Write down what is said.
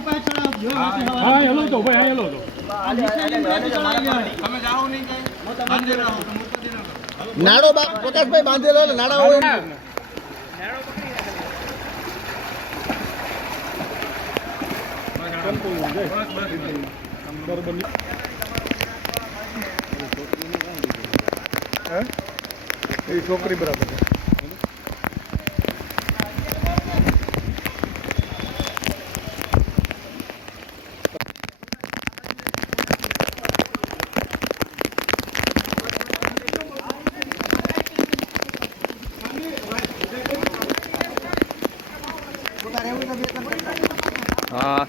પાછળ આવજો હા હેલો તો ભાઈ હેલો તો આ તમે પ્રકાશભાઈ નાડા હોય નાડો છોકરી બરાબર 啊。